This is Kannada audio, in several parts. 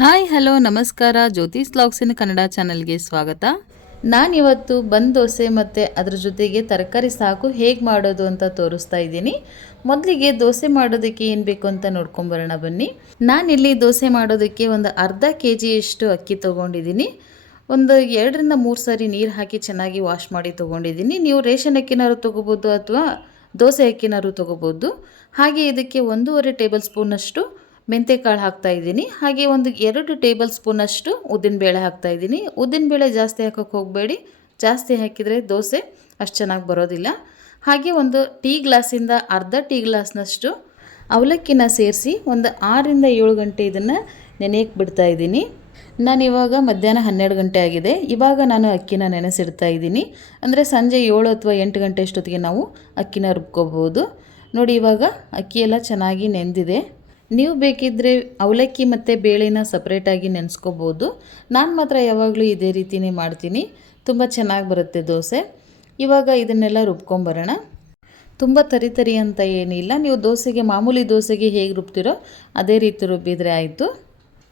ಹಾಯ್ ಹಲೋ ನಮಸ್ಕಾರ. ಜ್ಯೋತಿಸ್ ವ್ಲಾಗ್ಸಿನ ಕನ್ನಡ ಚಾನಲ್ಗೆ ಸ್ವಾಗತ. ನಾನಿವತ್ತು ಬಂದ್ ದೋಸೆ ಮತ್ತು ಅದ್ರ ಜೊತೆಗೆ ತರಕಾರಿ ಸಾಗು ಹೇಗೆ ಮಾಡೋದು ಅಂತ ತೋರಿಸ್ತಾ ಇದ್ದೀನಿ. ಮೊದಲಿಗೆ ದೋಸೆ ಮಾಡೋದಕ್ಕೆ ಏನು ಬೇಕು ಅಂತ ನೋಡ್ಕೊಂಬರೋಣ ಬನ್ನಿ. ನಾನಿಲ್ಲಿ ದೋಸೆ ಮಾಡೋದಕ್ಕೆ ಒಂದು ಅರ್ಧ KGಯಷ್ಟು ಅಕ್ಕಿ ತೊಗೊಂಡಿದ್ದೀನಿ. ಒಂದು 2-3 ಸಾರಿ ನೀರು ಹಾಕಿ ಚೆನ್ನಾಗಿ ವಾಶ್ ಮಾಡಿ ತೊಗೊಂಡಿದ್ದೀನಿ. ನೀವು ರೇಷನ್ ಅಕ್ಕಿನಾರು ತೊಗೋಬೋದು ಅಥವಾ ದೋಸೆ ಅಕ್ಕಿನಾರು ತೊಗೋಬೋದು. ಹಾಗೆ ಇದಕ್ಕೆ 1.5 ಟೇಬಲ್ ಸ್ಪೂನಷ್ಟು ಮೆಂತ್ಯಕಾಳು ಹಾಕ್ತಾಯಿದ್ದೀನಿ. ಹಾಗೆ ಒಂದು 2 ಟೇಬಲ್ ಸ್ಪೂನಷ್ಟು ಉದ್ದಿನಬೇಳೆ ಹಾಕ್ತಾಯಿದ್ದೀನಿ. ಉದ್ದಿನಬೇಳೆ ಜಾಸ್ತಿ ಹಾಕೋಕ್ಕೆ ಹೋಗಬೇಡಿ, ಜಾಸ್ತಿ ಹಾಕಿದರೆ ದೋಸೆ ಅಷ್ಟು ಚೆನ್ನಾಗಿ ಬರೋದಿಲ್ಲ. ಹಾಗೆ ಒಂದು ಟೀ ಗ್ಲಾಸಿಂದ ಅರ್ಧ ಟೀ ಗ್ಲಾಸ್ನಷ್ಟು ಅವಲಕ್ಕಿನ ಸೇರಿಸಿ ಒಂದು 6-7 ಗಂಟೆ ಇದನ್ನು ನೆನೆಯಕ್ಕೆ ಬಿಡ್ತಾಯಿದ್ದೀನಿ. ನಾನಿವಾಗ ಮಧ್ಯಾಹ್ನ 12 ಗಂಟೆ ಆಗಿದೆ. ಇವಾಗ ನಾನು ಅಕ್ಕಿನ ನೆನೆಸಿಡ್ತಾ ಇದ್ದೀನಿ. ಅಂದರೆ ಸಂಜೆ 7 ಅಥವಾ 8 ಗಂಟೆ ಅಷ್ಟೊತ್ತಿಗೆ ನಾವು ಅಕ್ಕಿನ ರುಬ್ಕೋಬೋದು. ನೋಡಿ, ಇವಾಗ ಅಕ್ಕಿ ಎಲ್ಲ ಚೆನ್ನಾಗಿ ನೆಂದಿದೆ. ನೀವು ಬೇಕಿದ್ದರೆ ಅವಲಕ್ಕಿ ಮತ್ತು ಬೇಳೆನ ಸಪ್ರೇಟಾಗಿ ನೆನೆಸ್ಕೋಬೋದು. ನಾನು ಮಾತ್ರ ಯಾವಾಗಲೂ ಇದೇ ರೀತಿಯೇ ಮಾಡ್ತೀನಿ, ತುಂಬ ಚೆನ್ನಾಗಿ ಬರುತ್ತೆ ದೋಸೆ. ಇವಾಗ ಇದನ್ನೆಲ್ಲ ರುಬ್ಕೊಂಬರೋಣ. ತುಂಬ ತರಿ ಅಂತ ಏನಿಲ್ಲ, ನೀವು ದೋಸೆಗೆ ಮಾಮೂಲಿ ದೋಸೆಗೆ ಹೇಗೆ ರುಬ್ತಿರೋ ಅದೇ ರೀತಿ ರುಬ್ಬಿದರೆ ಆಯಿತು.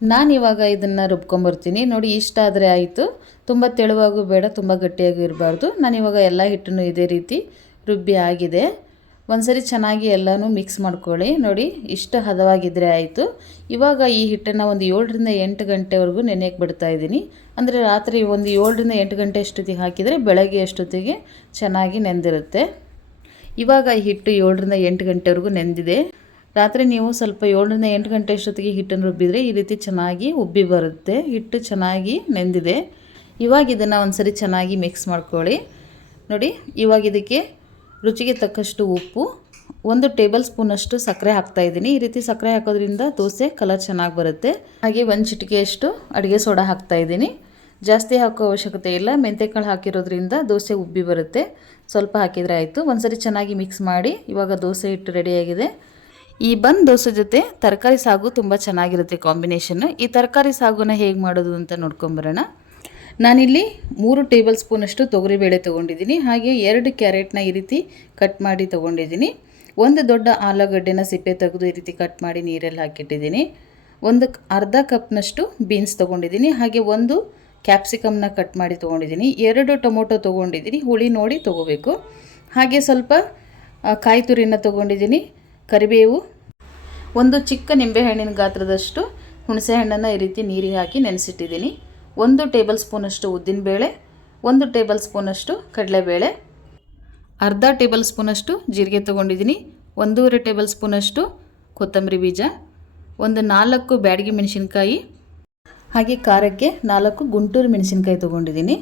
ನಾನಿವಾಗ ಇದನ್ನು ರುಬ್ಕೊಂಬರ್ತೀನಿ. ನೋಡಿ, ಇಷ್ಟ ಆದರೆ ಆಯಿತು. ತುಂಬ ತೆಳುವಾಗೂ ಬೇಡ, ತುಂಬ ಗಟ್ಟಿಯಾಗೂ ಇರಬಾರ್ದು. ನಾನಿವಾಗ ಎಲ್ಲ ಹಿಟ್ಟನ್ನು ಇದೇ ರೀತಿ ರುಬ್ಬಿ ಆಗಿದೆ. ಒಂದ್ಸರಿ ಚೆನ್ನಾಗಿ ಎಲ್ಲನೂ ಮಿಕ್ಸ್ ಮಾಡ್ಕೊಳ್ಳಿ. ನೋಡಿ, ಇಷ್ಟು ಹದವಾಗಿದ್ದರೆ ಆಯಿತು. ಇವಾಗ ಈ ಹಿಟ್ಟನ್ನು ಒಂದು 7-8 ಗಂಟೆವರೆಗೂ ನೆನೆಯಕ್ಕೆ ಬಿಡ್ತಾಯಿದ್ದೀನಿ. ಅಂದರೆ ರಾತ್ರಿ ಒಂದು 7-8 ಗಂಟೆ ಅಷ್ಟೊತ್ತಿಗೆ ಹಾಕಿದರೆ ಬೆಳಗ್ಗೆ ಅಷ್ಟೊತ್ತಿಗೆ ಚೆನ್ನಾಗಿ ನೆಂದಿರುತ್ತೆ. ಇವಾಗ ಈ ಹಿಟ್ಟು 7-8 ಗಂಟೆವರೆಗೂ ನೆಂದಿದೆ. ರಾತ್ರಿ ನೀವು ಸ್ವಲ್ಪ 7-8 ಗಂಟೆ ಅಷ್ಟೊತ್ತಿಗೆ ಹಿಟ್ಟನ್ನು ರುಬ್ಬಿದರೆ ಈ ರೀತಿ ಚೆನ್ನಾಗಿ ಉಬ್ಬಿ ಬರುತ್ತೆ. ಹಿಟ್ಟು ಚೆನ್ನಾಗಿ ನೆಂದಿದೆ. ಇವಾಗ ಇದನ್ನು ಒಂದ್ಸರಿ ಚೆನ್ನಾಗಿ ಮಿಕ್ಸ್ ಮಾಡ್ಕೊಳ್ಳಿ. ನೋಡಿ, ಇವಾಗ ಇದಕ್ಕೆ ರುಚಿಗೆ ತಕ್ಕಷ್ಟು ಉಪ್ಪು, 1 ಟೇಬಲ್ ಸ್ಪೂನಷ್ಟು ಸಕ್ಕರೆ ಹಾಕ್ತಾಯಿದ್ದೀನಿ. ಈ ರೀತಿ ಸಕ್ಕರೆ ಹಾಕೋದ್ರಿಂದ ದೋಸೆ ಕಲರ್ ಚೆನ್ನಾಗಿ ಬರುತ್ತೆ. ಹಾಗೆ 1 ಚಿಟಿಕೆಯಷ್ಟು ಅಡುಗೆ ಸೋಡಾ ಹಾಕ್ತಾಯಿದ್ದೀನಿ. ಜಾಸ್ತಿ ಹಾಕೋ ಅವಶ್ಯಕತೆ ಇಲ್ಲ, ಮೆಂತ್ಯಕಾಳು ಹಾಕಿರೋದ್ರಿಂದ ದೋಸೆ ಉಬ್ಬಿ ಬರುತ್ತೆ. ಸ್ವಲ್ಪ ಹಾಕಿದರೆ ಆಯಿತು. ಒಂದ್ಸರಿ ಚೆನ್ನಾಗಿ ಮಿಕ್ಸ್ ಮಾಡಿ. ಇವಾಗ ದೋಸೆ ಹಿಟ್ಟು ರೆಡಿಯಾಗಿದೆ. ಈ ಬಂದ್ ದೋಸೆ ಜೊತೆ ತರಕಾರಿ ಸಾಗು ತುಂಬ ಚೆನ್ನಾಗಿರುತ್ತೆ ಕಾಂಬಿನೇಷನ್. ಈ ತರಕಾರಿ ಸಾಗುನ ಹೇಗೆ ಮಾಡೋದು ಅಂತ ನೋಡ್ಕೊಂಬರೋಣ. ನಾನಿಲ್ಲಿ 3 ಟೇಬಲ್ ಸ್ಪೂನಷ್ಟು ತೊಗರಿಬೇಳೆ ತೊಗೊಂಡಿದ್ದೀನಿ. ಹಾಗೆ 2 ಕ್ಯಾರೆಟ್ನ ಈ ರೀತಿ ಕಟ್ ಮಾಡಿ ತೊಗೊಂಡಿದ್ದೀನಿ. 1 ದೊಡ್ಡ ಆಲೂಗಡ್ಡೆನ ಸಿಪ್ಪೆ ತೆಗೆದು ಈ ರೀತಿ ಕಟ್ ಮಾಡಿ ನೀರಲ್ಲಿ ಹಾಕಿಟ್ಟಿದ್ದೀನಿ. ಒಂದು ಅರ್ಧ ಕಪ್ನಷ್ಟು ಬೀನ್ಸ್ ತೊಗೊಂಡಿದ್ದೀನಿ. ಹಾಗೆ 1 ಕ್ಯಾಪ್ಸಿಕಮ್ನ ಕಟ್ ಮಾಡಿ ತೊಗೊಂಡಿದ್ದೀನಿ. 2 ಟೊಮೊಟೊ ತೊಗೊಂಡಿದ್ದೀನಿ, ಹುಳಿ ನೋಡಿ ತೊಗೋಬೇಕು. ಹಾಗೆ ಸ್ವಲ್ಪ ಕಾಯಿ ತುರಿನ ತೊಗೊಂಡಿದ್ದೀನಿ. ಕರಿಬೇವು, 1 ಚಿಕ್ಕ ನಿಂಬೆಹಣ್ಣಿನ ಗಾತ್ರದಷ್ಟು ಹುಣಸೆ ಹಣ್ಣನ್ನು ಈ ರೀತಿ ನೀರಿಗೆ ಹಾಕಿ ನೆನೆಸಿಟ್ಟಿದ್ದೀನಿ. 1 ಟೇಬಲ್ ಸ್ಪೂನಷ್ಟು ಉದ್ದಿನಬೇಳೆ, 1 ಟೇಬಲ್ ಸ್ಪೂನಷ್ಟು ಕಡಲೆಬೇಳೆ, ಅರ್ಧ ಟೇಬಲ್ ಸ್ಪೂನಷ್ಟು ಜೀರಿಗೆ ತೊಗೊಂಡಿದ್ದೀನಿ. 1.5 ಟೇಬಲ್ ಸ್ಪೂನಷ್ಟು ಕೊತ್ತಂಬರಿ ಬೀಜ, 4 ಬ್ಯಾಡಗಿ ಮೆಣಸಿನ್ಕಾಯಿ, ಹಾಗೆ ಖಾರಕ್ಕೆ 4 ಗುಂಟೂರು ಮೆಣಸಿನ್ಕಾಯಿ ತೊಗೊಂಡಿದ್ದೀನಿ.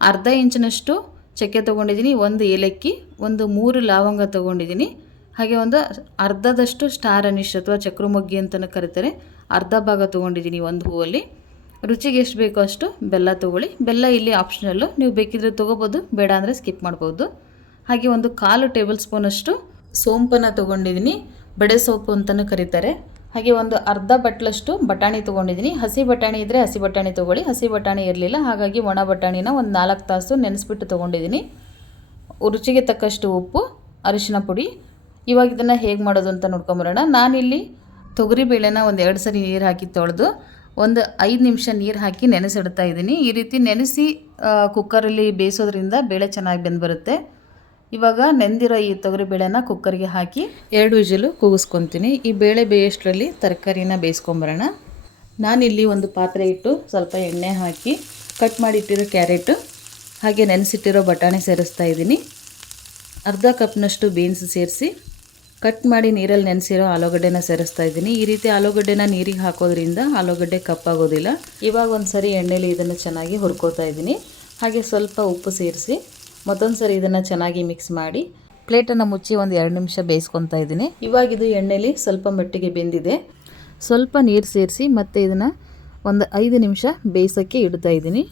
ಅರ್ಧ ಇಂಚಿನಷ್ಟು ಚಕ್ಕೆ ತೊಗೊಂಡಿದ್ದೀನಿ. 1 ಏಲಕ್ಕಿ, 3 ಲವಂಗ ತೊಗೊಂಡಿದ್ದೀನಿ. ಹಾಗೆ ಅರ್ಧದಷ್ಟು ಸ್ಟಾರ್ ಅನಿಶ್ ಅಥವಾ ಚಕ್ರಮೊಗ್ಗಿ ಅಂತಲೂ ಕರೀತಾರೆ, ಅರ್ಧ ಭಾಗ ತೊಗೊಂಡಿದ್ದೀನಿ 1 ಹೂವಲ್ಲಿ. ರುಚಿಗೆ ಎಷ್ಟು ಬೇಕೋ ಅಷ್ಟು ಬೆಲ್ಲ ತೊಗೊಳ್ಳಿ. ಬೆಲ್ಲ ಇಲ್ಲಿ ಆಪ್ಷನಲ್ಲು, ನೀವು ಬೇಕಿದ್ರೆ ತೊಗೋಬೋದು, ಬೇಡ ಅಂದರೆ ಸ್ಕಿಪ್ ಮಾಡ್ಬೋದು. ಹಾಗೆ 1/4 ಟೇಬಲ್ ಸ್ಪೂನಷ್ಟು ಸೋಂಪನ್ನು ತೊಗೊಂಡಿದ್ದೀನಿ, ಬಡೆ ಸೊಪ್ಪು ಅಂತಲೂ ಕರೀತಾರೆ. ಹಾಗೆ ಅರ್ಧ ಬಟ್ಲಷ್ಟು ಬಟಾಣಿ ತೊಗೊಂಡಿದ್ದೀನಿ. ಹಸಿ ಬಟಾಣಿ ಇದ್ದರೆ ಹಸಿ ಬಟಾಣಿ ತೊಗೊಳ್ಳಿ. ಹಸಿ ಬಟಾಣಿ ಇರಲಿಲ್ಲ, ಹಾಗಾಗಿ ಒಣ ಬಟಾಣಿನ 4 ತಾಸು ನೆನೆಸ್ಬಿಟ್ಟು ತೊಗೊಂಡಿದ್ದೀನಿ. ರುಚಿಗೆ ತಕ್ಕಷ್ಟು ಉಪ್ಪು, ಅರಿಶಿನ ಪುಡಿ. ಇವಾಗ ಇದನ್ನು ಹೇಗೆ ಮಾಡೋದು ಅಂತ ನೋಡ್ಕೊಂಬರೋಣ. ನಾನಿಲ್ಲಿ ತೊಗರಿಬೇಳೆನ 2 ಸರಿ ನೀರು ಹಾಕಿ ತೊಳೆದು 5 ನಿಮಿಷ ನೀರು ಹಾಕಿ ನೆನೆಸಿಡ್ತಾ ಇದ್ದೀನಿ. ಈ ರೀತಿ ನೆನೆಸಿ ಕುಕ್ಕರಲ್ಲಿ ಬೇಯಿಸೋದ್ರಿಂದ ಬೇಳೆ ಚೆನ್ನಾಗಿ ಬೆಂದು ಬರುತ್ತೆ. ಇವಾಗ ನೆಂದಿರೋ ಈ ತೊಗರಿಬೇಳೆನ ಕುಕ್ಕರ್ಗೆ ಹಾಕಿ 2 ವಿಜಿಲು ಕೂಗಿಸ್ಕೊತೀನಿ. ಈ ಬೇಳೆ ಬೇಯೋಷ್ಟರಲ್ಲಿ ತರಕಾರಿನ ಬೇಯಿಸ್ಕೊಂಬರೋಣ. ನಾನಿಲ್ಲಿ ಒಂದು ಪಾತ್ರೆ ಇಟ್ಟು ಸ್ವಲ್ಪ ಎಣ್ಣೆ ಹಾಕಿ ಕಟ್ ಮಾಡಿಟ್ಟಿರೋ ಕ್ಯಾರೆಟು ಹಾಗೆ ನೆನೆಸಿಟ್ಟಿರೋ ಬಟಾಣಿ ಸೇರಿಸ್ತಾ ಇದ್ದೀನಿ. ಅರ್ಧ ಕಪ್ನಷ್ಟು ಬೀನ್ಸ್ ಸೇರಿಸಿ ಕಟ್ ಮಾಡಿ ನೀರಲ್ಲಿ ನೆನೆಸಿರೋ ಆಲೂಗಡ್ಡೆನ ಸೇರಿಸ್ತಾ ಇದ್ದೀನಿ. ಈ ರೀತಿ ಆಲೂಗಡ್ಡೆನ ನೀರಿಗೆ ಹಾಕೋದ್ರಿಂದ ಆಲೂಗಡ್ಡೆ ಕಪ್ಪಾಗೋದಿಲ್ಲ. ಇವಾಗ ಒಂದು ಸರಿ ಎಣ್ಣೆಲಿ ಇದನ್ನು ಚೆನ್ನಾಗಿ ಹುರ್ಕೋತಾ ಇದ್ದೀನಿ. ಹಾಗೆ ಸ್ವಲ್ಪ ಉಪ್ಪು ಸೇರಿಸಿ ಮತ್ತೊಂದು ಸರಿ ಇದನ್ನು ಚೆನ್ನಾಗಿ ಮಿಕ್ಸ್ ಮಾಡಿ ಪ್ಲೇಟನ್ನು ಮುಚ್ಚಿ 2 ನಿಮಿಷ ಬೇಯಿಸ್ಕೊತಾ ಇದ್ದೀನಿ. ಇವಾಗಿದು ಎಣ್ಣೆಲಿ ಸ್ವಲ್ಪ ಮಟ್ಟಿಗೆ ಬೆಂದಿದೆ. ಸ್ವಲ್ಪ ನೀರು ಸೇರಿಸಿ ಮತ್ತೆ ಇದನ್ನು 5 ನಿಮಿಷ ಬೇಯಿಸೋಕ್ಕೆ ಇಡ್ತಾ ಇದ್ದೀನಿ.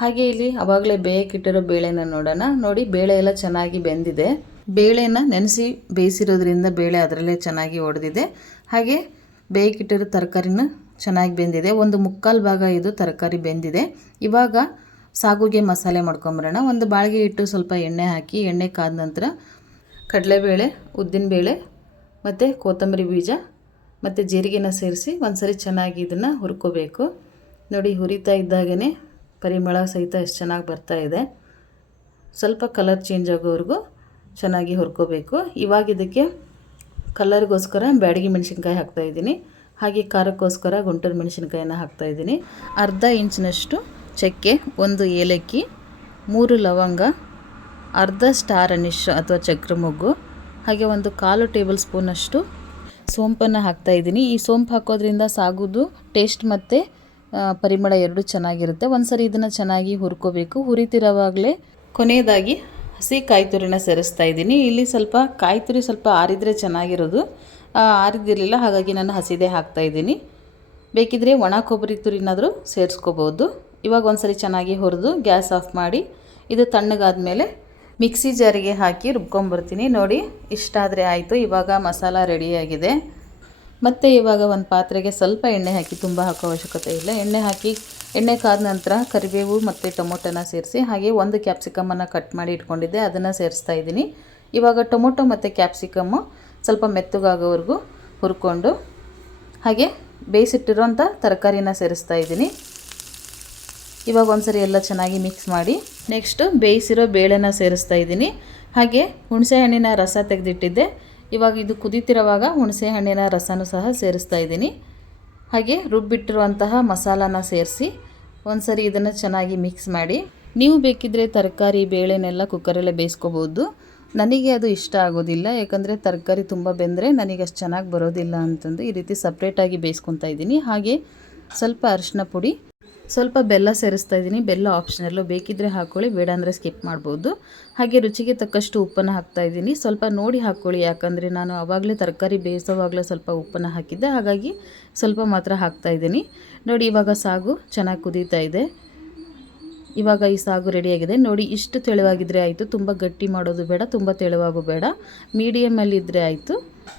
ಹಾಗೆ ಇಲ್ಲಿ ಆವಾಗಲೇ ಬೇಯಕ್ಕಿಟ್ಟಿರೋ ಬೇಳೆನ ನೋಡೋಣ. ನೋಡಿ, ಬೇಳೆ ಎಲ್ಲ ಚೆನ್ನಾಗಿ ಬೆಂದಿದೆ. ಬೇಳೆನ ನೆನೆಸಿ ಬೇಯಿಸಿರೋದ್ರಿಂದ ಬೇಳೆ ಅದರಲ್ಲೇ ಚೆನ್ನಾಗಿ ಒಡೆದಿದೆ. ಹಾಗೆ ಬೇಯಕ್ಕಿಟ್ಟಿರೋ ತರಕಾರಿನೂ ಚೆನ್ನಾಗಿ ಬೆಂದಿದೆ. 1/4 ಭಾಗ ಇದು ತರಕಾರಿ ಬೆಂದಿದೆ. ಇವಾಗ ಸಾಗುಗೆ ಮಸಾಲೆ ಮಾಡ್ಕೊಂಬರೋಣ. ಒಂದು ಬಾಳಿಗೆ ಇಟ್ಟು ಸ್ವಲ್ಪ ಎಣ್ಣೆ ಹಾಕಿ, ಎಣ್ಣೆ ಕಾದ ನಂತರ ಕಡಲೆಬೇಳೆ, ಉದ್ದಿನಬೇಳೆ ಮತ್ತು ಕೊತ್ತಂಬರಿ ಬೀಜ ಮತ್ತು ಜೀರಿಗೆನ ಸೇರಿಸಿ ಒಂದ್ಸರಿ ಚೆನ್ನಾಗಿ ಇದನ್ನು ಹುರ್ಕೋಬೇಕು. ನೋಡಿ, ಹುರಿತಾ ಇದ್ದಾಗೇ ಪರಿಮಳ ಸಹಿತ ಎಷ್ಟು ಚೆನ್ನಾಗಿ ಬರ್ತಾ ಇದೆ. ಸ್ವಲ್ಪ ಕಲರ್ ಚೇಂಜ್ ಆಗೋವರೆಗೂ ಚೆನ್ನಾಗಿ ಹುರ್ಕೋಬೇಕು. ಇವಾಗ ಇದಕ್ಕೆ ಕಲರ್ಗೋಸ್ಕರ ಬ್ಯಾಡಗಿ ಮೆಣಸಿನ್ಕಾಯಿ ಹಾಕ್ತಾಯಿದ್ದೀನಿ, ಹಾಗೆ ಖಾರಕ್ಕೋಸ್ಕರ ಗುಂಟೂರು ಮೆಣಸಿನ್ಕಾಯಿನ ಹಾಕ್ತಾಯಿದ್ದೀನಿ. ಅರ್ಧ ಇಂಚಿನಷ್ಟು ಚಕ್ಕೆ, 1 ಏಲಕ್ಕಿ, 3 ಲವಂಗ, ಅರ್ಧ ಸ್ಟಾರ್ ಅನಿಶ್ ಅಥವಾ ಚಕ್ರ ಮೊಗ್ಗು, ಹಾಗೆ 1/4 ಟೇಬಲ್ ಸ್ಪೂನಷ್ಟು ಸೋಂಪನ್ನು ಹಾಕ್ತಾಯಿದ್ದೀನಿ. ಈ ಸೋಂಪು ಹಾಕೋದ್ರಿಂದ ಸಾಗುದು ಟೇಸ್ಟ್ ಮತ್ತು ಪರಿಮಳ ಎರಡೂ ಚೆನ್ನಾಗಿರುತ್ತೆ. ಒಂದ್ಸರಿ ಇದನ್ನು ಚೆನ್ನಾಗಿ ಹುರ್ಕೋಬೇಕು. ಹುರಿತಿರೋವಾಗಲೇ ಕೊನೆಯದಾಗಿ ಹಸಿ ಕಾಯಿ ತುರಿನ ಸೇರಿಸ್ತಾ ಇದ್ದೀನಿ. ಇಲ್ಲಿ ಸ್ವಲ್ಪ ಕಾಯಿ ತುರಿ ಸ್ವಲ್ಪ ಆರಿದರೆ ಚೆನ್ನಾಗಿರೋದು, ಆರಿದಿರಲಿಲ್ಲ, ಹಾಗಾಗಿ ನಾನು ಹಸಿದೇ ಹಾಕ್ತಾಯಿದ್ದೀನಿ. ಬೇಕಿದ್ರೆ ಒಣ ಕೊಬ್ಬರಿ ತುರಿನಾದರೂ ಸೇರಿಸ್ಕೋಬೋದು. ಇವಾಗ ಒಂದ್ಸರಿ ಚೆನ್ನಾಗಿ ಹುರಿದು ಗ್ಯಾಸ್ ಆಫ್ ಮಾಡಿ ಇದು ತಣ್ಣಗಾದ್ಮೇಲೆ ಮಿಕ್ಸಿ ಜಾರಿಗೆ ಹಾಕಿ ರುಬ್ಕೊಂಬರ್ತೀನಿ. ನೋಡಿ, ಇಷ್ಟಾದರೆ ಆಯಿತು. ಇವಾಗ ಮಸಾಲ ರೆಡಿಯಾಗಿದೆ. ಮತ್ತು ಇವಾಗ ಒಂದು ಪಾತ್ರೆಗೆ ಸ್ವಲ್ಪ ಎಣ್ಣೆ ಹಾಕಿ, ತುಂಬ ಹಾಕೋ ಅವಶ್ಯಕತೆ ಇಲ್ಲ, ಎಣ್ಣೆ ಹಾಕಿ ಎಣ್ಣೆ ಕಾದ ನಂತರ ಕರಿಬೇವು ಮತ್ತು ಟೊಮೊಟೊನ ಸೇರಿಸಿ, ಹಾಗೆ 1 ಕ್ಯಾಪ್ಸಿಕಮನ್ನು ಕಟ್ ಮಾಡಿ ಇಟ್ಕೊಂಡಿದ್ದೆ ಅದನ್ನು ಸೇರಿಸ್ತಾ ಇದ್ದೀನಿ. ಇವಾಗ ಟೊಮೊಟೊ ಮತ್ತು ಕ್ಯಾಪ್ಸಿಕಮ್ಮು ಸ್ವಲ್ಪ ಮೆತ್ತಗಾಗೋವರೆಗೂ ಹುರ್ಕೊಂಡು ಹಾಗೆ ಬೇಯಿಸಿಟ್ಟಿರೋಂಥ ತರಕಾರಿನ ಸೇರಿಸ್ತಾ ಇದ್ದೀನಿ. ಇವಾಗ ಒಂದ್ಸರಿ ಎಲ್ಲ ಚೆನ್ನಾಗಿ ಮಿಕ್ಸ್ ಮಾಡಿ ನೆಕ್ಸ್ಟು ಬೇಯಿಸಿರೋ ಬೇಳೆನ ಸೇರಿಸ್ತಾ ಇದ್ದೀನಿ. ಹಾಗೆ ಹುಣಸೆಹಣ್ಣಿನ ರಸ ತೆಗೆದಿಟ್ಟಿದ್ದೆ. ಇವಾಗ ಇದು ಕುದೀತಿರೋವಾಗ ಹುಣಸೆಹಣ್ಣಿನ ರಸನೂ ಸಹ ಸೇರಿಸ್ತಾ ಇದ್ದೀನಿ. ಹಾಗೆ ರುಬ್ಬಿಟ್ಟಿರುವಂತಹ ಮಸಾಲಾನ ಸೇರಿಸಿ ಒಂದ್ಸರಿ ಇದನ್ನು ಚೆನ್ನಾಗಿ ಮಿಕ್ಸ್ ಮಾಡಿ. ನೀವು ಬೇಕಿದ್ದರೆ ತರಕಾರಿ ಬೇಳೆನೆಲ್ಲ ಕುಕ್ಕರಲ್ಲೇ ಬೇಯಿಸ್ಕೋಬೋದು. ನನಗೆ ಅದು ಇಷ್ಟ ಆಗೋದಿಲ್ಲ, ಯಾಕಂದರೆ ತರಕಾರಿ ತುಂಬ ಬೆಂದರೆ ನನಗೆ ಅಷ್ಟು ಚೆನ್ನಾಗಿ ಬರೋದಿಲ್ಲ ಅಂತಂದು ಈ ರೀತಿ ಸಪ್ರೇಟಾಗಿ ಬೇಯಿಸ್ಕೊತಾ ಇದ್ದೀನಿ. ಹಾಗೆ ಸ್ವಲ್ಪ ಅರಿಶಿನ ಪುಡಿ, ಸ್ವಲ್ಪ ಬೆಲ್ಲ ಸೇರಿಸ್ತಾ ಇದ್ದೀನಿ. ಬೆಲ್ಲ ಆಪ್ಷನಲ್ಲು, ಬೇಕಿದ್ದರೆ ಹಾಕ್ಕೊಳ್ಳಿ, ಬೇಡ ಅಂದರೆ ಸ್ಕಿಪ್ ಮಾಡ್ಬೋದು. ಹಾಗೆ ರುಚಿಗೆ ತಕ್ಕಷ್ಟು ಉಪ್ಪನ್ನು ಹಾಕ್ತಾ ಇದ್ದೀನಿ. ಸ್ವಲ್ಪ ನೋಡಿ ಹಾಕ್ಕೊಳ್ಳಿ, ಯಾಕಂದರೆ ನಾನು ಆವಾಗಲೇ ತರಕಾರಿ ಬೇಯಿಸೋವಾಗಲೇ ಸ್ವಲ್ಪ ಉಪ್ಪನ್ನು ಹಾಕಿದ್ದೆ, ಹಾಗಾಗಿ ಸ್ವಲ್ಪ ಮಾತ್ರ ಹಾಕ್ತಾ ಇದ್ದೀನಿ. ನೋಡಿ, ಇವಾಗ ಸಾಗು ಚೆನ್ನಾಗಿ ಕುದೀತಾ ಇದೆ. ಇವಾಗ ಈ ಸಾಗು ರೆಡಿಯಾಗಿದೆ. ನೋಡಿ, ಇಷ್ಟು ತೆಳುವಾಗಿದ್ದರೆ ಆಯಿತು, ತುಂಬ ಗಟ್ಟಿ ಮಾಡೋದು ಬೇಡ, ತುಂಬ ತೆಳುವಾಗೂ ಬೇಡ, ಮೀಡಿಯಮಲ್ಲಿ ಇದ್ದರೆ ಆಯಿತು.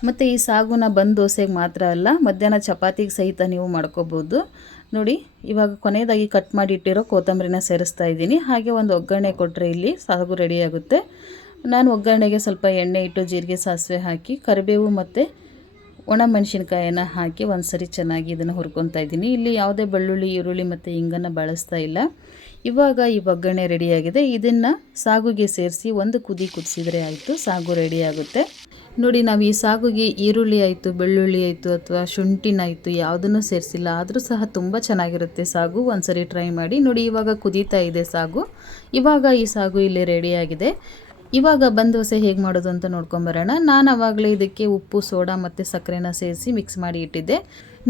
ಮತ್ತು ಈ ಸಾಗುನ ಬಂದು ದೋಸೆಗೆ ಮಾತ್ರ ಅಲ್ಲ, ಮಧ್ಯಾಹ್ನ ಚಪಾತಿಗೆ ಸಹಿತ ನೀವು ಮಾಡ್ಕೋಬೋದು. ನೋಡಿ, ಇವಾಗ ಕೊನೆಯದಾಗಿ ಕಟ್ ಮಾಡಿ ಇಟ್ಟಿರೋ ಕೊತ್ತಂಬರಿನ ಸೇರಿಸ್ತಾ ಇದ್ದೀನಿ. ಹಾಗೆ ಒಂದು ಒಗ್ಗರಣೆ ಕೊಟ್ಟರೆ ಇಲ್ಲಿ ಸಾಗು ರೆಡಿಯಾಗುತ್ತೆ. ನಾನು ಒಗ್ಗರಣೆಗೆ ಸ್ವಲ್ಪ ಎಣ್ಣೆ ಇಟ್ಟು ಜೀರಿಗೆ ಸಾಸಿವೆ ಹಾಕಿ ಕರಿಬೇವು ಮತ್ತು ಒಣ ಮೆಣಸಿನ್ಕಾಯನ್ನು ಹಾಕಿ ಒಂದ್ಸರಿ ಚೆನ್ನಾಗಿ ಇದನ್ನು ಹುರ್ಕೊತಾ ಇದ್ದೀನಿ. ಇಲ್ಲಿ ಯಾವುದೇ ಬೆಳ್ಳುಳ್ಳಿ, ಈರುಳ್ಳಿ ಮತ್ತು ಹಿಂಗನ್ನು ಬಳಸ್ತಾ ಇಲ್ಲ. ಇವಾಗ ಈ ಒಗ್ಗರಣೆ ರೆಡಿಯಾಗಿದೆ. ಇದನ್ನು ಸಾಗುಗೆ ಸೇರಿಸಿ ಒಂದು ಕುದಿ ಕುದಿಸಿದರೆ ಆಯಿತು, ಸಾಗು ರೆಡಿಯಾಗುತ್ತೆ. ನೋಡಿ, ನಾವು ಈ ಸಾಗುಗೆ ಈರುಳ್ಳಿ ಆಯಿತು, ಬೆಳ್ಳುಳ್ಳಿ ಆಯಿತು ಅಥವಾ ಶುಂಠಿನಾಯಿತು ಯಾವುದನ್ನು ಸೇರಿಸಿಲ್ಲ, ಆದರೂ ಸಹ ತುಂಬ ಚೆನ್ನಾಗಿರುತ್ತೆ ಸಾಗು. ಒಂದ್ಸರಿ ಟ್ರೈ ಮಾಡಿ. ನೋಡಿ, ಇವಾಗ ಕುದೀತಾ ಇದೆ ಸಾಗು. ಇವಾಗ ಈ ಸಾಗು ಇಲ್ಲಿ ರೆಡಿಯಾಗಿದೆ. ಇವಾಗ ಬಂದು ದೋಸೆ ಹೇಗೆ ಮಾಡೋದು ಅಂತ ನೋಡ್ಕೊಂಬರೋಣ. ನಾನು ಆವಾಗಲೇ ಇದಕ್ಕೆ ಉಪ್ಪು, ಸೋಡಾ ಮತ್ತು ಸಕ್ಕರೆನ ಸೇರಿಸಿ ಮಿಕ್ಸ್ ಮಾಡಿ ಇಟ್ಟಿದ್ದೆ.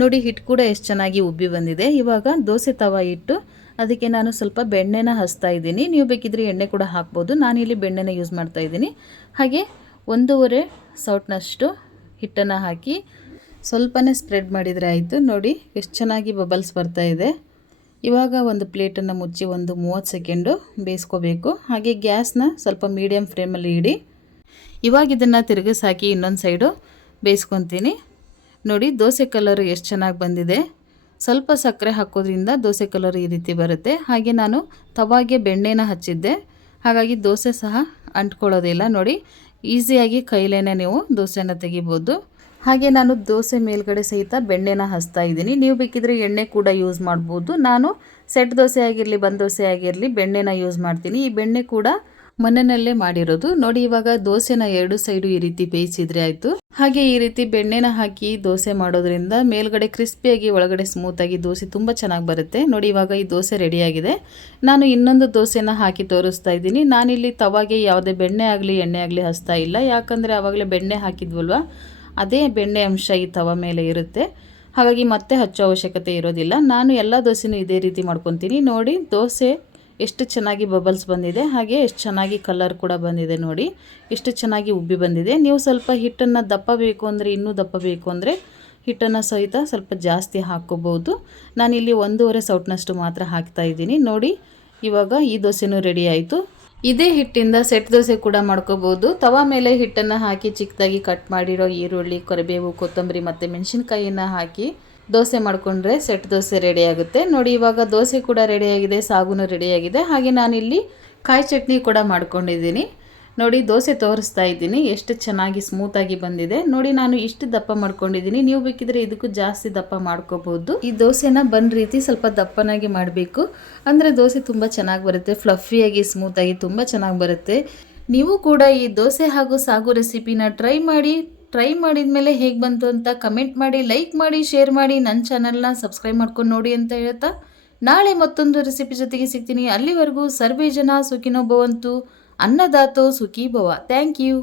ನೋಡಿ, ಹಿಟ್ಟು ಕೂಡ ಎಷ್ಟು ಚೆನ್ನಾಗಿ ಉಬ್ಬಿ ಬಂದಿದೆ. ಇವಾಗ ದೋಸೆ ತವ ಇಟ್ಟು ಅದಕ್ಕೆ ನಾನು ಸ್ವಲ್ಪ ಬೆಣ್ಣೆನ ಹಚ್ತಾ ಇದ್ದೀನಿ. ನೀವು ಬೇಕಿದ್ರೆ ಎಣ್ಣೆ ಕೂಡ ಹಾಕ್ಬೋದು, ನಾನಿಲ್ಲಿ ಬೆಣ್ಣೆನ ಯೂಸ್ ಮಾಡ್ತಾ ಇದ್ದೀನಿ. ಹಾಗೆ 1.5 ಸೌಟ್ನಷ್ಟು ಹಿಟ್ಟನ್ನು ಹಾಕಿ ಸ್ವಲ್ಪನೇ ಸ್ಪ್ರೆಡ್ ಮಾಡಿದರೆ ಆಯಿತು. ನೋಡಿ, ಎಷ್ಟು ಚೆನ್ನಾಗಿ ಬಬಲ್ಸ್ ಬರ್ತಾ ಇದೆ. ಇವಾಗ ಒಂದು ಪ್ಲೇಟನ್ನು ಮುಚ್ಚಿ ಒಂದು 30 ಸೆಕೆಂಡು ಬೇಯಿಸ್ಕೋಬೇಕು. ಹಾಗೆ ಗ್ಯಾಸ್ನ ಸ್ವಲ್ಪ ಮೀಡಿಯಮ್ ಫ್ಲೇಮಲ್ಲಿ ಇಡಿ. ಇವಾಗ ಇದನ್ನು ತಿರುಗಿಸಿ ಹಾಕಿ ಇನ್ನೊಂದು ಸೈಡು ಬೇಯಿಸ್ಕೊತೀನಿ. ನೋಡಿ, ದೋಸೆ ಕಲರು ಎಷ್ಟು ಚೆನ್ನಾಗಿ ಬಂದಿದೆ. ಸ್ವಲ್ಪ ಸಕ್ಕರೆ ಹಾಕೋದ್ರಿಂದ ದೋಸೆ ಕಲರ್ ಈ ರೀತಿ ಬರುತ್ತೆ. ಹಾಗೆ ನಾನು ತವಾಗೆ ಬೆಣ್ಣೆನ ಹಚ್ಚಿದ್ದೆ, ಹಾಗಾಗಿ ದೋಸೆ ಸಹ ಅಂಟ್ಕೊಳ್ಳೋದಿಲ್ಲ. ನೋಡಿ, ಈಸಿಯಾಗಿ ಕೈಲೇನೆ ನೀವು ದೋಸೆನ ತೆಗಿಬೋದು. ಹಾಗೆ ನಾನು ದೋಸೆ ಮೇಲ್ಗಡೆ ಸಹಿತ ಬೆಣ್ಣೆನ ಹಚ್ತಾ ಇದ್ದೀನಿ. ನೀವು ಬೇಕಿದ್ರೆ ಎಣ್ಣೆ ಕೂಡ ಯೂಸ್ ಮಾಡ್ಬೋದು. ನಾನು ಸೆಟ್ ದೋಸೆ ಆಗಿರಲಿ, ಬಂದ್ ದೋಸೆ ಆಗಿರಲಿ ಬೆಣ್ಣೆನ ಯೂಸ್ ಮಾಡ್ತೀನಿ. ಈ ಬೆಣ್ಣೆ ಕೂಡ ಮನೆಯಲ್ಲೇ ಮಾಡಿರೋದು. ನೋಡಿ, ಇವಾಗ ದೋಸೆನ 2 ಸೈಡು ಈ ರೀತಿ ಬೇಯಿಸಿದ್ರೆ ಆಯಿತು. ಹಾಗೆ ಈ ರೀತಿ ಬೆಣ್ಣೆನ ಹಾಕಿ ದೋಸೆ ಮಾಡೋದ್ರಿಂದ ಮೇಲ್ಗಡೆ ಕ್ರಿಸ್ಪಿಯಾಗಿ ಒಳಗಡೆ ಸ್ಮೂತಾಗಿ ದೋಸೆ ತುಂಬ ಚೆನ್ನಾಗಿ ಬರುತ್ತೆ. ನೋಡಿ, ಇವಾಗ ಈ ದೋಸೆ ರೆಡಿಯಾಗಿದೆ. ನಾನು ಇನ್ನೊಂದು ದೋಸೆನ ಹಾಕಿ ತೋರಿಸ್ತಾ ಇದ್ದೀನಿ. ನಾನಿಲ್ಲಿ ತವಾಗೆ ಯಾವುದೇ ಬೆಣ್ಣೆ ಆಗಲಿ ಎಣ್ಣೆ ಆಗಲಿ ಹಚ್ತಾ ಇಲ್ಲ, ಯಾಕಂದರೆ ಆವಾಗಲೇ ಬೆಣ್ಣೆ ಹಾಕಿದ್ವಲ್ವ, ಅದೇ ಬೆಣ್ಣೆ ಅಂಶ ಈ ತವ ಮೇಲೆ ಇರುತ್ತೆ. ಹಾಗಾಗಿ ಮತ್ತೆ ಹಚ್ಚೋ ಅವಶ್ಯಕತೆ ಇರೋದಿಲ್ಲ. ನಾನು ಎಲ್ಲ ದೋಸೆನೂ ಇದೇ ರೀತಿ ಮಾಡ್ಕೊತೀನಿ. ನೋಡಿ, ದೋಸೆ ಎಷ್ಟು ಚೆನ್ನಾಗಿ ಬಬಲ್ಸ್ ಬಂದಿದೆ, ಹಾಗೆ ಎಷ್ಟು ಚೆನ್ನಾಗಿ ಕಲರ್ ಕೂಡ ಬಂದಿದೆ. ನೋಡಿ, ಎಷ್ಟು ಚೆನ್ನಾಗಿ ಉಬ್ಬಿ ಬಂದಿದೆ. ನೀವು ಸ್ವಲ್ಪ ಹಿಟ್ಟನ್ನು ದಪ್ಪ ಬೇಕು ಅಂದರೆ, ಇನ್ನೂ ದಪ್ಪ ಬೇಕು ಅಂದರೆ ಹಿಟ್ಟನ್ನು ಸಹಿತ ಸ್ವಲ್ಪ ಜಾಸ್ತಿ ಹಾಕ್ಕೋಬೋದು. ನಾನಿಲ್ಲಿ 1.5 ಸೌಟ್ನಷ್ಟು ಮಾತ್ರ ಹಾಕ್ತಾ ಇದ್ದೀನಿ. ನೋಡಿ, ಇವಾಗ ಈ ದೋಸೆನೂ ರೆಡಿ ಆಯಿತು. ಇದೇ ಹಿಟ್ಟಿಂದ ಸೆಟ್ ದೋಸೆ ಕೂಡ ಮಾಡ್ಕೋಬೋದು. ತವಾ ಮೇಲೆ ಹಿಟ್ಟನ್ನು ಹಾಕಿ ಚಿಕ್ಕದಾಗಿ ಕಟ್ ಮಾಡಿರೋ ಈರುಳ್ಳಿ, ಕರಿಬೇವು, ಕೊತ್ತಂಬರಿ ಮತ್ತು ಮೆಣಸಿನ್ಕಾಯಿಯನ್ನು ಹಾಕಿ ದೋಸೆ ಮಾಡಿಕೊಂಡ್ರೆ ಸೆಟ್ ದೋಸೆ ರೆಡಿಯಾಗುತ್ತೆ. ನೋಡಿ, ಇವಾಗ ದೋಸೆ ಕೂಡ ರೆಡಿಯಾಗಿದೆ, ಸಾಗುನು ರೆಡಿಯಾಗಿದೆ. ಹಾಗೆ ನಾನಿಲ್ಲಿ ಕಾಯಿ ಚಟ್ನಿ ಕೂಡ ಮಾಡ್ಕೊಂಡಿದ್ದೀನಿ. ನೋಡಿ ದೋಸೆ ತೋರಿಸ್ತಾ ಇದ್ದೀನಿ ಎಷ್ಟು ಚೆನ್ನಾಗಿ ಸ್ಮೂತಾಗಿ ಬಂದಿದೆ. ನೋಡಿ ನಾನು ಇಷ್ಟು ದಪ್ಪ ಮಾಡ್ಕೊಂಡಿದ್ದೀನಿ, ನೀವು ಬೇಕಿದ್ರೆ ಇದಕ್ಕೂ ಜಾಸ್ತಿ ದಪ್ಪ ಮಾಡ್ಕೋಬಹುದು. ಈ ದೋಸೆನ ಬಂದ್ ರೀತಿ ಸ್ವಲ್ಪ ದಪ್ಪನಾಗಿ ಮಾಡಬೇಕು, ಅಂದರೆ ದೋಸೆ ತುಂಬ ಚೆನ್ನಾಗಿ ಬರುತ್ತೆ, ಫ್ಲಫಿಯಾಗಿ ಸ್ಮೂತಾಗಿ ತುಂಬ ಚೆನ್ನಾಗಿ ಬರುತ್ತೆ. ನೀವು ಕೂಡ ಈ ದೋಸೆ ಹಾಗೂ ಸಾಗು ರೆಸಿಪಿನ ಟ್ರೈ ಮಾಡಿದ್ಮೇಲೆ ಹೇಗೆ ಬಂತು ಅಂತ ಕಮೆಂಟ್ ಮಾಡಿ, ಲೈಕ್ ಮಾಡಿ, ಶೇರ್ ಮಾಡಿ, ನನ್ನ ಚಾನಲ್ನ ಸಬ್ಸ್ಕ್ರೈಬ್ ಮಾಡ್ಕೊಂಡು ನೋಡಿ ಅಂತ ಹೇಳ್ತಾ ನಾಳೆ ಮತ್ತೊಂದು ರೆಸಿಪಿ ಜೊತೆಗೆ ಸಿಗ್ತೀನಿ. ಅಲ್ಲಿವರೆಗೂ ಸರ್ವೇ ಜನ ಸುಖಿನೋ ಭವಂತು, ಅನ್ನದಾತೋ ಸುಖೀ ಭವ. Thank you.